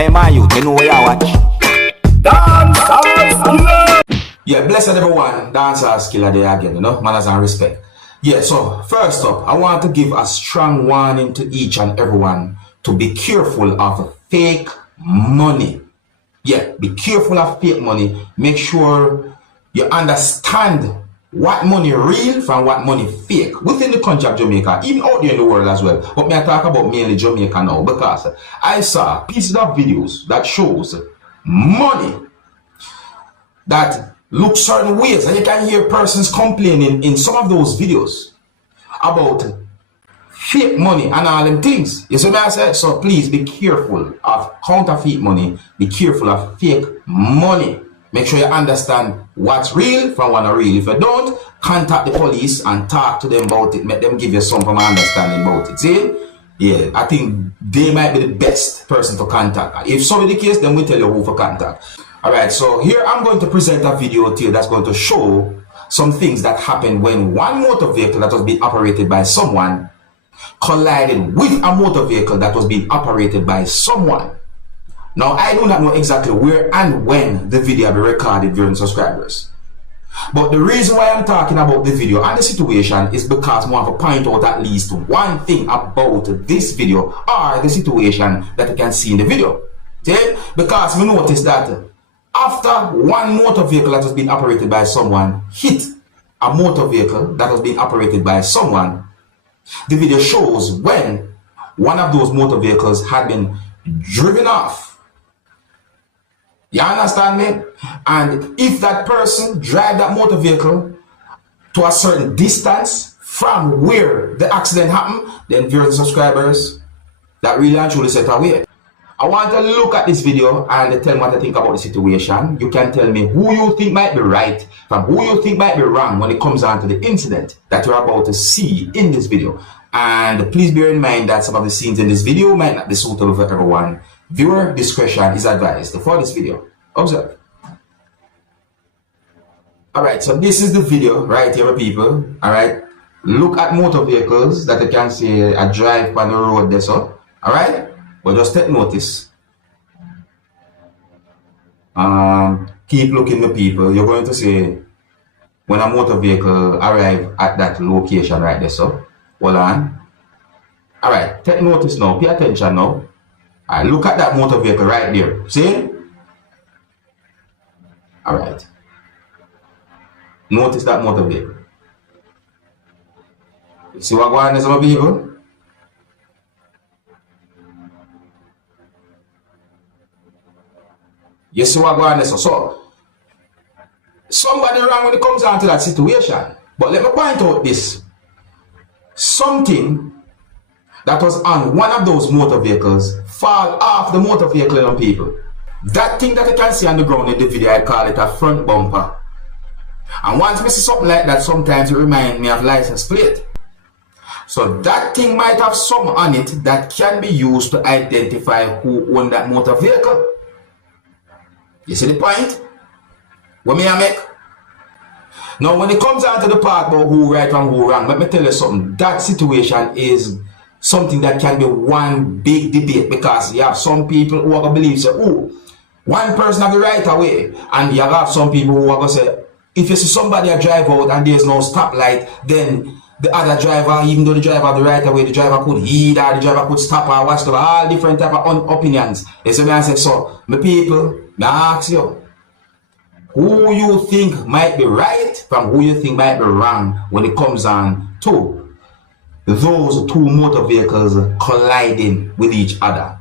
Hey man, you know where you watch. Dancehall skilla. Yeah, blessed everyone. Dancehall skilla there again, you know, manners and respect. Yeah, so first up, I want to give a strong warning to each and everyone to be careful of fake money. Yeah, be careful of fake money. Make sure you understand what money real from what money fake within the country of Jamaica, even out there in the world as well. But me I talk about mainly Jamaica now because I saw pieces of videos that shows money that look certain ways, and you can hear persons complaining in some of those videos about fake money and all them things. You see what I said? So please be careful of counterfeit money. Be careful of fake money. Make sure you understand what's real from what's not real. If you don't, contact the police and talk to them about it. Make them give you some understanding about it. See? Yeah, I think they might be the best person to contact. If so be the case, then we'll tell you who to contact. Alright, so here I'm going to present a video to you that's going to show some things that happened when one motor vehicle that was being operated by someone collided with a motor vehicle that was being operated by someone. Now, I do not know exactly where and when the video will be recorded during subscribers. But the reason why I'm talking about the video and the situation is because I want to point out at least one thing about this video or the situation that you can see in the video. See? Because we noticed that after one motor vehicle that was being operated by someone hit a motor vehicle that was being operated by someone, the video shows when one of those motor vehicles had been driven off. You understand me? And if that person drive that motor vehicle to a certain distance from where the accident happened, then viewers and subscribers, that really and truly set away. I want to look at this video and tell me what I think about the situation. You can tell me who you think might be right from who you think might be wrong when it comes down to the incident that you're about to see in this video. And please bear in mind that some of the scenes in this video might not be suitable for everyone. Viewer discretion is advised for this video. Observe. Alright, so this is the video right here, people. Alright, look at motor vehicles that you can see a drive on the road there, so. Alright, but just take notice. Keep looking at people. You're going to see when a motor vehicle arrive at that location right there, so. Hold on. Alright, take notice now. Pay attention now. Alright, look at that motor vehicle right there. See? Alright. Notice that motor vehicle. See what going on there, some people? You see what going on there, so somebody wrong when it comes down to that situation. But let me point out this. Something that was on one of those motor vehicles fall off the motor vehicle on people. That thing that you can see on the ground in the video, I call it a front bumper. And once I see something like that, sometimes it reminds me of license plate. So that thing might have something on it that can be used to identify who owned that motor vehicle. You see the point? What me I make? Now when it comes down to the part about who right and who wrong, let me tell you something. That situation is something that can be one big debate, because you have some people who are going to believe, say, oh, one person have the right away, and you have some people who are going to say, if you see somebody a drive out and there's no stoplight, then the other driver, even though the driver have the right away, the driver could heed or the driver could stop or watch the all different type of opinions. You see me I say, so my people, I ask you, who you think might be right from who you think might be wrong when it comes on to those two motor vehicles colliding with each other.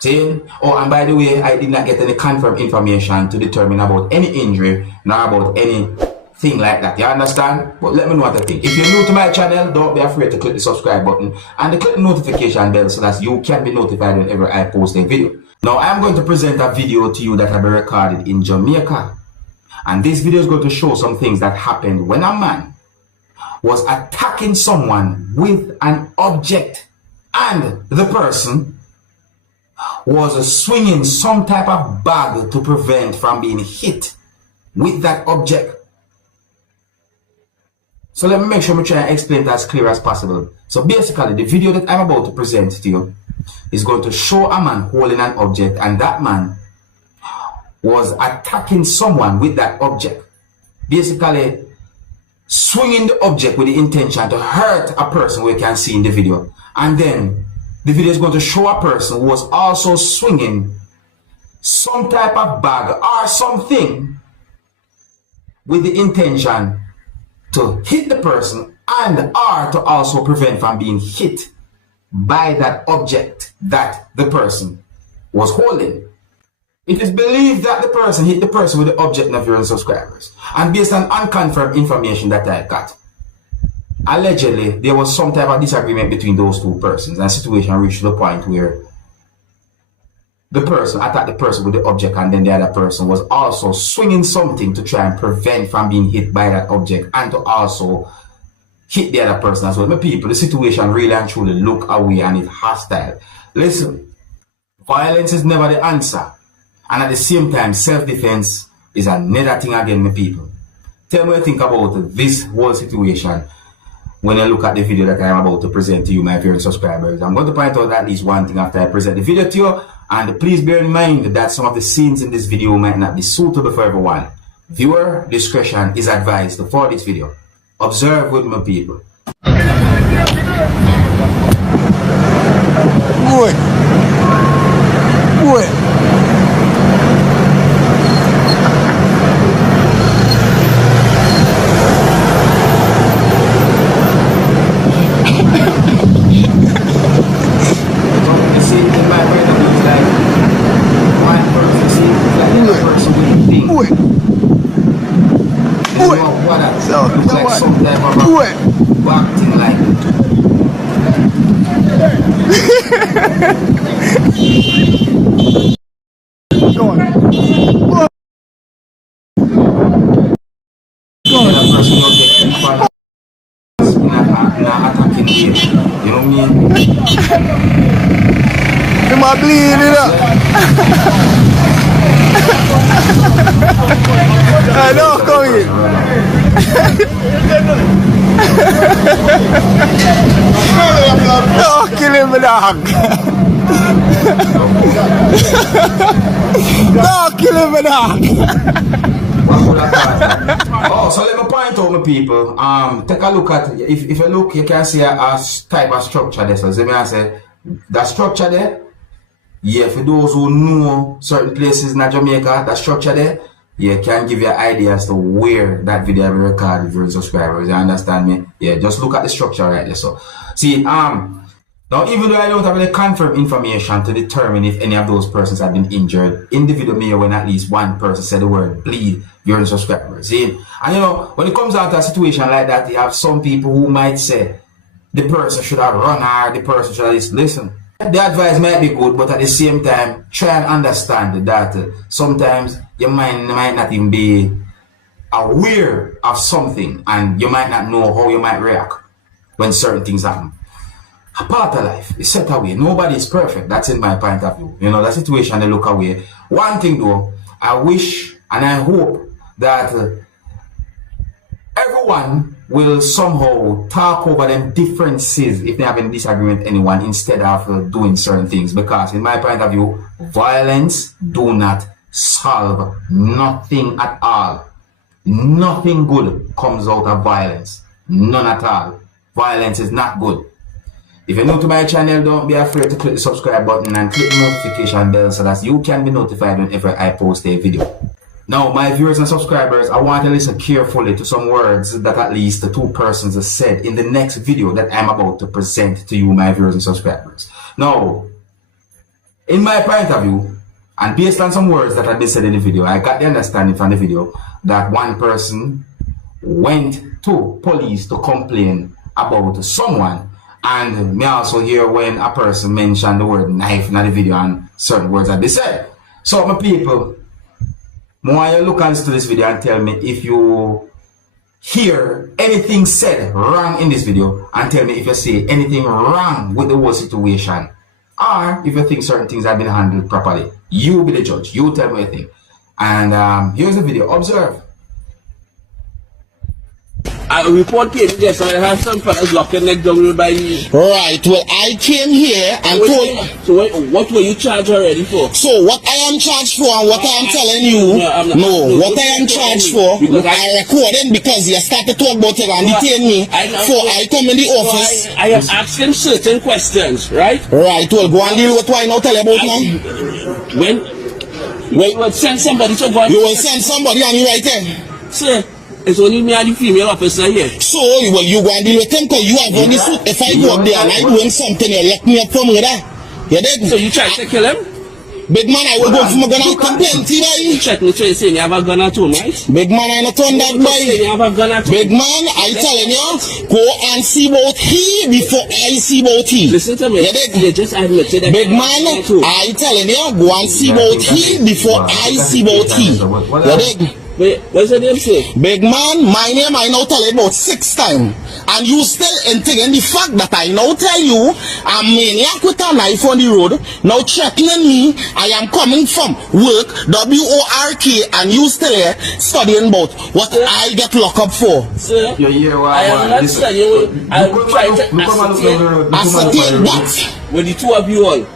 See? Oh, and by the way, I did not get any confirmed information to determine about any injury, nor about anything like that. You understand? But let me know what you think. If you're new to my channel, don't be afraid to click the subscribe button and click the notification bell so that you can be notified whenever I post a video. Now, I'm going to present a video to you that I've recorded in Jamaica. And this video is going to show some things that happened when a man was attacking someone with an object and the person was swinging some type of bag to prevent from being hit with that object. So let me make sure I try and explain it as clear as possible. So basically, the video that I'm about to present to you is going to show a man holding an object, and that man was attacking someone with that object, basically swinging the object with the intention to hurt a person we can see in the video. And then the video is going to show a person who was also swinging some type of bag or something with the intention to hit the person and or to also prevent from being hit by that object that the person was holding. It is believed that the person hit the person with the object of your subscribers. And based on unconfirmed information that I got, allegedly there was some type of disagreement between those two persons, and the situation reached to the point where the person attacked the person with the object, and then the other person was also swinging something to try and prevent from being hit by that object and to also hit the other person as well. My people, the situation really and truly look away and it's hostile. Listen, violence is never the answer. And at the same time, self-defense is another thing again, my people. Tell me what you think about this whole situation when you look at the video that I am about to present to you, my viewers and subscribers. I'm going to point out at least one thing after I present the video to you. And please bear in mind that some of the scenes in this video might not be suitable for everyone. Viewer discretion is advised for this video. Observe with my people. Boy. Am I bleeding up? I know, come here. Oh, kill him with a hug. No, kill him with a hug. Oh, so let me point out, my people. Take a look at, if you look, you can see a type of structure there. So let me say, that structure there, yeah, for those who know certain places in Jamaica, that structure there, yeah, can give you an idea as to where that video will record with your subscribers. You understand me? Yeah, just look at the structure right there. So, see, now even though I don't have any confirmed information to determine if any of those persons have been injured, in the video may when at least one person said the word bleed your subscribers. See? And you know, when it comes down to a situation like that, you have some people who might say the person should have run hard, the person should have listen. The advice might be good, but at the same time, try and understand that sometimes your mind might not even be aware of something, and you might not know how you might react when certain things happen. A part of life is set away. Nobody is perfect. That's in my point of view. You know, that situation, they look away. One thing though, I wish and I hope that everyone will somehow talk over them differences if they have any disagreement with anyone instead of doing certain things, because in my point of view, violence do not solve nothing at all. Nothing good comes out of violence. None at all. Violence is not good. If you're new to my channel, don't be afraid to click the subscribe button and click the notification bell so that you can be notified whenever I post a video. Now, my viewers and subscribers, I want to listen carefully to some words that at least the two persons have said in the next video that I'm about to present to you, my viewers and subscribers. Now, in my point of view, and based on some words that have been said in the video, I got the understanding from the video that one person went to police to complain about someone, and me also hear when a person mentioned the word knife in the video and certain words that they said. So, my people, I want you to look and listen to this video and tell me if you hear anything said wrong in this video, and tell me if you see anything wrong with the whole situation, or if you think certain things have been handled properly. You be the judge. You tell me what you think. And here's the video. Observe. I report came there, so I have some fellas locking neck down road by you. Right, well, I came here and told... So what were you charged already for? So what I am charged for and what I am telling you... what I am charged for, I recorded because you started to talk about it and detain me. So I come in the office. I am asking certain questions, right? Right, well, go and deal with what I now tell you about now. You will send somebody to go. You will send somebody and you right there. Sir, it's only me and the female officer here. So, well, you go and deal with him because you have on the suit. If I go up there and I doing something, you lock me up from there. You did? So you try to kill him? Big man, I will go for my gun and come plenty, boy. Check me, so you saying you have a gun at home, right? Big man, I not on that, boy. You have a gun at home. Big man, I telling you, go and see about he before I see about he. Listen to me. You did? You just admitted that. Big man, I telling you, go and see about he before I see about he. You did? Wait, what's your name, sir? Big man, my name I now tell you about 6 times. And you still entering the fact that I now tell you I'm maniac with a knife on the road. Now threatening me, I am coming from work, WORK, and you still here studying about what I get locked up for. Sir, I am not studying. I am trying to ascertain that. With the two of you all.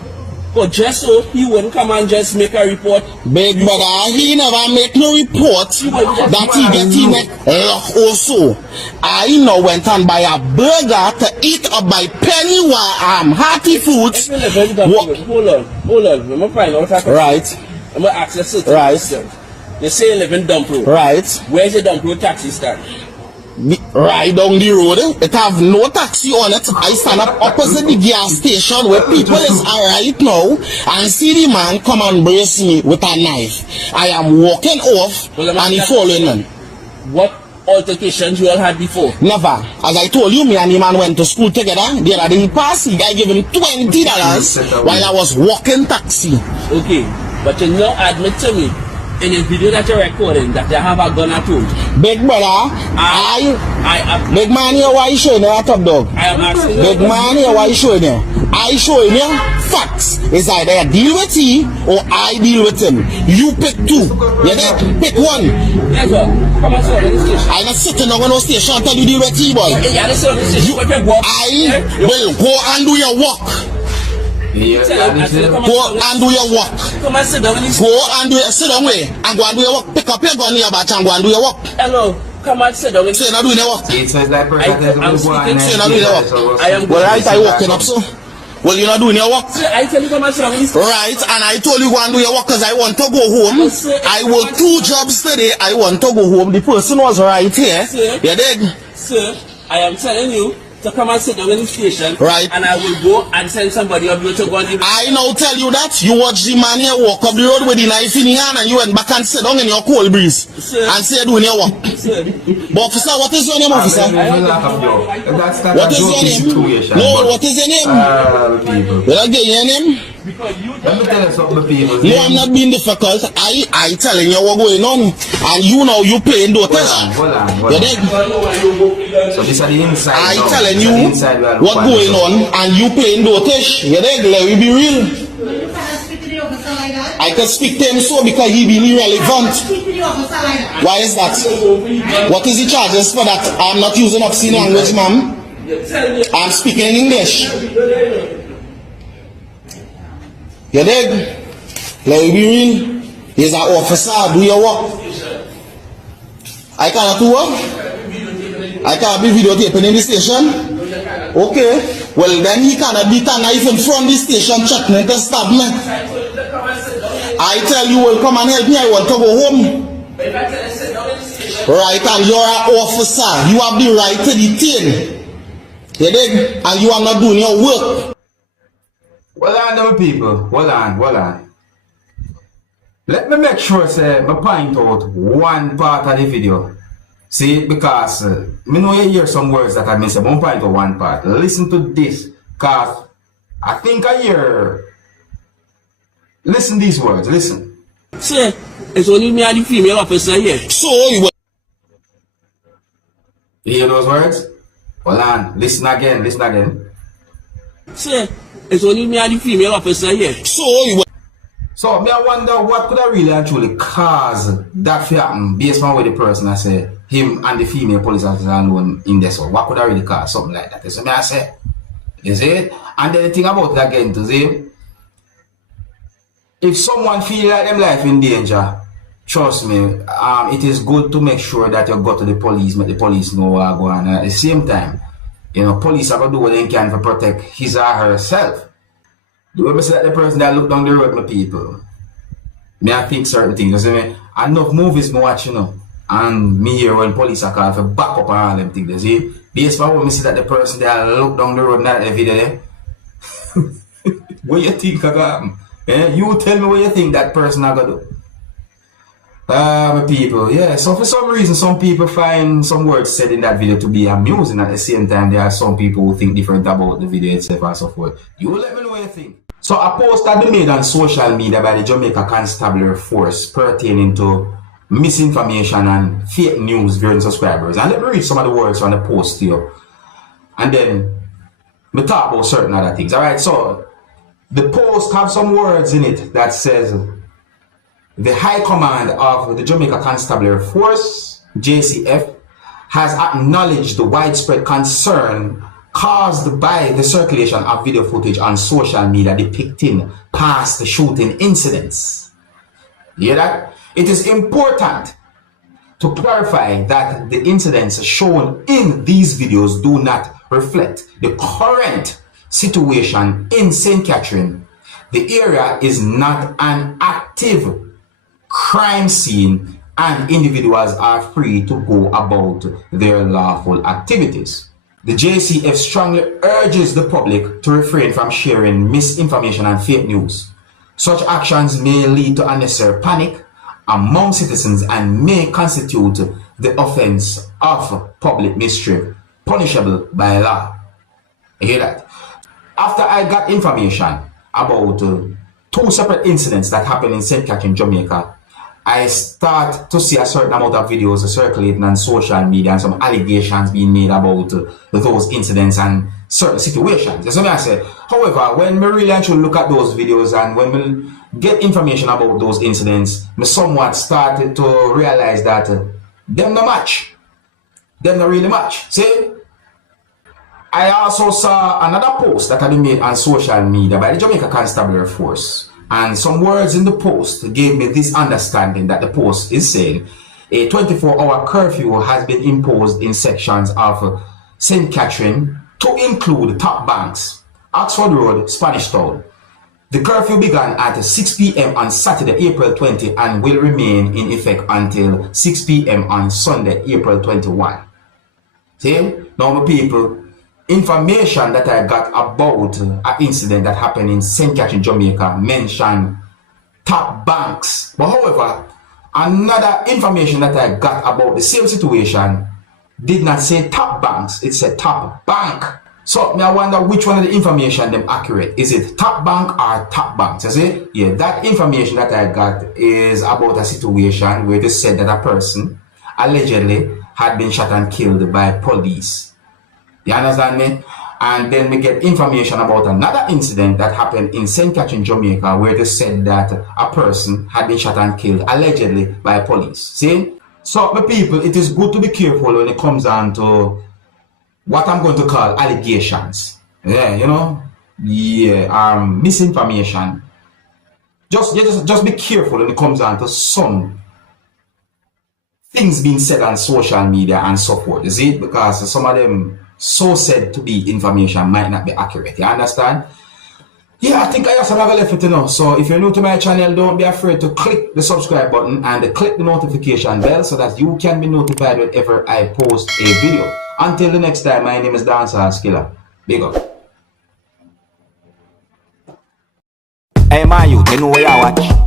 But just so he wouldn't come and just make a report. Big brother, he never make no report that he get in lock also. I now went and buy a burger to eat up by penny while I'm hearty foods. Hold on. I'm gonna find out. Right. I'm gonna access it. Right. They say you live in Dump Road. Right. Where's the Dump Road taxi stand? Right down the road, it have no taxi on it. I stand up opposite the gas station where people is right now and see the man come and brace me with a knife. I am walking off and he following me. What altercations you all had before? Never. As I told you, me and the man went to school together. The other day he passed, the guy gave him $20 while I was walking taxi. Okay, but you now admit to me in the video that you're recording that they have a gun at home. Big brother, big man here, why you showing you a top dog? I am asking Big man here, why you showing you? I showing you facts. It's either I deal with he or I deal with him. You pick two. You did? Pick one. Yes, sir. Come on, sir, on the station. I'm not sitting on no station until you deal with he, boy. Yeah, listen on the station. I will go and do your work. Go and do your work. Come and sit down. Go and do your sit down way and go and do your work. Pick up your gun in your batch and go and do your work. Hello. Come and sit down. So you're not doing your work. I'm speaking. So you're not doing your work. I am. Well, right, I walking up so. Well, you're not doing your work. Sir, I tell you come and sit down. Right, and I told you go and do your work because I want to go home. I work 2 jobs today. I want to go home. The person was right here. You did? Sir, I am telling you to come and sit down in the station. Right. And I will go and send somebody up here to go and give. I now tell you that you watch the man here walk up the road with the knife in his hand and you went back and sit down in your cold breeze. Sir. And say doing your work. Sir. But officer, what is your name, officer? What is your name? No, what is your name? Will I get your name? Let me tell you something, people. No, I'm not being difficult. I telling you what going on. And you know you paying notice. Hold on. You dig? So this is the inside. I telling you what going on and you paying notice. You dig? Let me be real. I can speak to him so because he been irrelevant. Why is that? What is the charges for that? I'm not using obscene language, ma'am. I'm speaking in English. You dig? Let me be real. He's an officer. Do your work. I cannot do work. I can't be videotaping in the station. Okay. Well, then he cannot beat a knife in front of the station threatening to stab me. I tell you, will come and help me. I want to go home. Right, and you're an officer. You have the right to detain. You dig? And you are not doing your work. Hold on, them people. Hold on. Let me make sure, say, I point out one part of the video. See, because me know you hear some words that I miss. I'm point out one part. Listen to this, cause I think I hear. Listen these words. Listen. Sir, it's only me and the female officer here. So you hear those words? Hold on. Listen again. Sir, it's only me and the female officer here. So you So me I wonder what could have really and truly caused that to happen based on what the person I say him and the female police officer alone in this one. What could have really caused something like that? So me I say, you see? And then the thing about it again to see, if someone feel like them life in danger, trust me, it is good to make sure that you go to the police, make the police know what's going on. At the same time, you know, police have to do what they can to protect his or herself. Do you say that the person that look down the road, my people? Me I think certain things. You see me? Enough movies me watch, you know, and me hear when police are called for back up and all them things. You see? Based on what me see that the person that look down the road not every day. What you think of that? Yeah? You tell me what you think that person are gonna do. My people, yeah. So for some reason, some people find some words said in that video to be amusing. At the same time, there are some people who think different about the video itself and so forth. You let me know what you think. So a post that been made on social media by the Jamaica Constabulary Force pertaining to misinformation and fake news during subscribers. And let me read some of the words from the post here. And then we talk about certain other things. Alright, so the post have some words in it that says the High Command of the Jamaica Constabulary Force, JCF, has acknowledged the widespread concern caused by the circulation of video footage on social media depicting past shooting incidents. You hear that? It is important to clarify that the incidents shown in these videos do not reflect the current situation in St. Catherine. The area is not an active crime scene and individuals are free to go about their lawful activities. The JCF strongly urges the public to refrain from sharing misinformation and fake news. Such actions may lead to unnecessary panic among citizens and may constitute the offense of public mischief, punishable by law. You hear that? After I got information about two separate incidents that happened in St. Catherine, Jamaica, I start to see a certain amount of videos circulating on social media and some allegations being made about those incidents and certain situations. That's what I say. However, when we really actually look at those videos and when we get information about those incidents, I somewhat started to realize that them no match. Them not really match. See? I also saw another post that had been made on social media by the Jamaica Constabulary Force. And some words in the post gave me this understanding that the post is saying a 24-hour curfew has been imposed in sections of St. Catherine to include Top Banks, Oxford Road, Spanish Town. The curfew began at 6 p.m. on Saturday, April 20 and will remain in effect until 6 p.m. on Sunday, April 21. See? Now, my people, information that I got about an incident that happened in St. Catherine, Jamaica mentioned Top Banks. But however, another information that I got about the same situation did not say Top Banks, it said Top Bank. So I wonder which one of the information them accurate. Is it Top Bank or Top Banks? You see? Yeah, that information that I got is about a situation where they said that a person allegedly had been shot and killed by police. You understand me? And then we get information about another incident that happened in St. Catherine, Jamaica, where they said that a person had been shot and killed allegedly by police. See? So, my people, it is good to be careful when it comes down to what I'm going to call allegations. Yeah, you know? Yeah, misinformation. Just be careful when it comes down to some things being said on social media and so forth. You see? Because some of them so said to be information might not be accurate. You understand? Yeah, I think I have some other left to know. So if you're new to my channel, don't be afraid to click the subscribe button and click the notification bell so that you can be notified whenever I post a video. Until the next time, my name is Dancehall Skilla. Big up. Hey, my youth, you know where you watch.